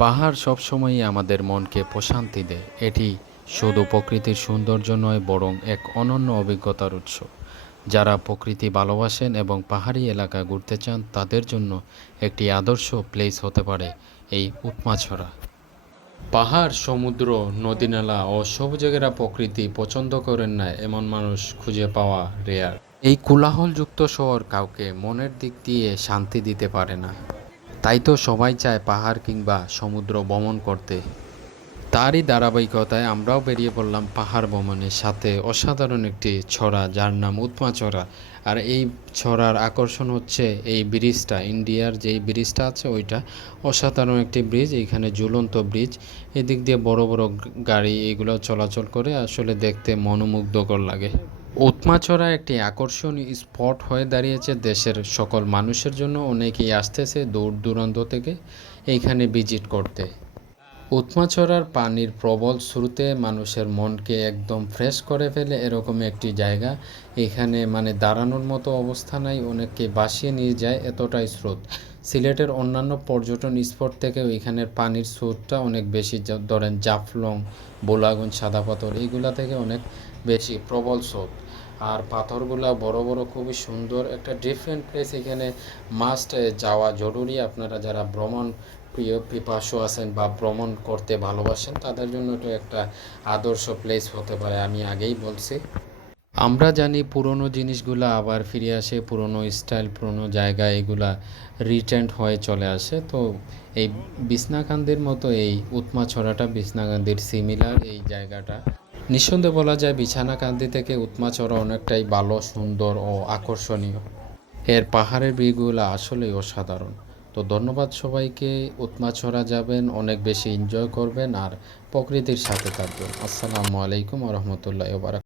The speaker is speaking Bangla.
পাহাড় সবসময়ই আমাদের মনকে প্রশান্তি দেয়। এটি শুধু প্রকৃতির সৌন্দর্য নয়, বরং এক অনন্য অভিজ্ঞতার উৎস। যারা প্রকৃতি ভালোবাসেন এবং পাহাড়ি এলাকা ঘুরতে চান, তাদের জন্য একটি আদর্শ প্লেস হতে পারে এই উৎমাছড়া। পাহাড়, সমুদ্র, নদীনালা ও সবুজেরা প্রকৃতি পছন্দ করেন না এমন মানুষ খুঁজে পাওয়া রেয়ার। এই কোলাহলযুক্ত শহর কাউকে মনের দিক দিয়ে শান্তি দিতে পারে না। তাই তো সবাই চায় পাহাড় কিংবা সমুদ্র ভ্রমণ করতে। তারই ধারাবাহিকতায় আমরাও বেরিয়ে পড়লাম পাহাড় ভ্রমণের সাথে অসাধারণ একটি ছড়া, যার নাম উৎমাছড়া। আর এই ছড়ার আকর্ষণ হচ্ছে এই ব্রিজটা, ইন্ডিয়ার যেই ব্রিজটা আছে ওইটা অসাধারণ একটি ব্রিজ। এইখানে ঝুলন্ত ব্রিজ, এদিক দিয়ে বড় বড় গাড়ি এগুলো চলাচল করে, আসলে দেখতে মনোমুগ্ধকর লাগে। উৎমাছড়া একটি আকর্ষণীয় স্পট হয়ে দাঁড়িয়েছে দেশের সকল মানুষের জন্য। অনেকেই আসতেছে দূর দূরান্ত থেকে এইখানে ভিজিট করতে। উৎমাছড়ার পানির প্রবল স্রোতে মানুষের মনকে একদম ফ্রেশ করে ফেলে এরকম একটি জায়গা। এখানে মানে দাঁড়ানোর মতো অবস্থা নাই, অনেককে ভাসিয়ে নিয়ে যায় এতটাই স্রোত। সিলেটের অন্যান্য পর্যটন স্পট থেকেও এখানের পানির স্রোতটা অনেক বেশি। ধরেন জাফলং, বোলাগঞ্জ, সাদা পাথর এইগুলা থেকে অনেক বেশি প্রবল স্রোত। আর পাথরগুলা বড় বড়, খুবই সুন্দর একটা ডিফারেন্ট প্লেস। এখানে মাস্ট যাওয়া জরুরি। আপনারা যারা ভ্রমণ প্রিয় পিপাসু আছেন বা ভ্রমণ করতে ভালোবাসেন, তাদের জন্য এটা একটা আদর্শ প্লেস হতে পারে, আমি আগেই বলছি। আমরা জানি পুরনো জিনিসগুলো আবার ফিরে আসে, পুরনো স্টাইল, পুরনো জায়গা এগুলা রিট্রেন্ড হয়ে চলে আসে। তো এই বিছনাকান্দির মতো এই উৎমাছড়াটা বিছনাকান্দির সিমিলার এই জায়গাটা। নিঃসন্দেহে বলা যায় বিছানাকান্দি থেকে উৎমাছড়া অনেকটাই ভালো, সুন্দর ও আকর্ষণীয়। এর পাহাড়ের ভিউগুলো আসলেই অসাধারণ। তো ধন্যবাদ সবাইকে। উৎমাছড়া যাবেন, অনেক বেশি এনজয় করবেন আর প্রকৃতির সাথে থাকবেন। আসসালামু আলাইকুম ওয়া রাহমাতুল্লাহি ওয়া বারাকাতুহু।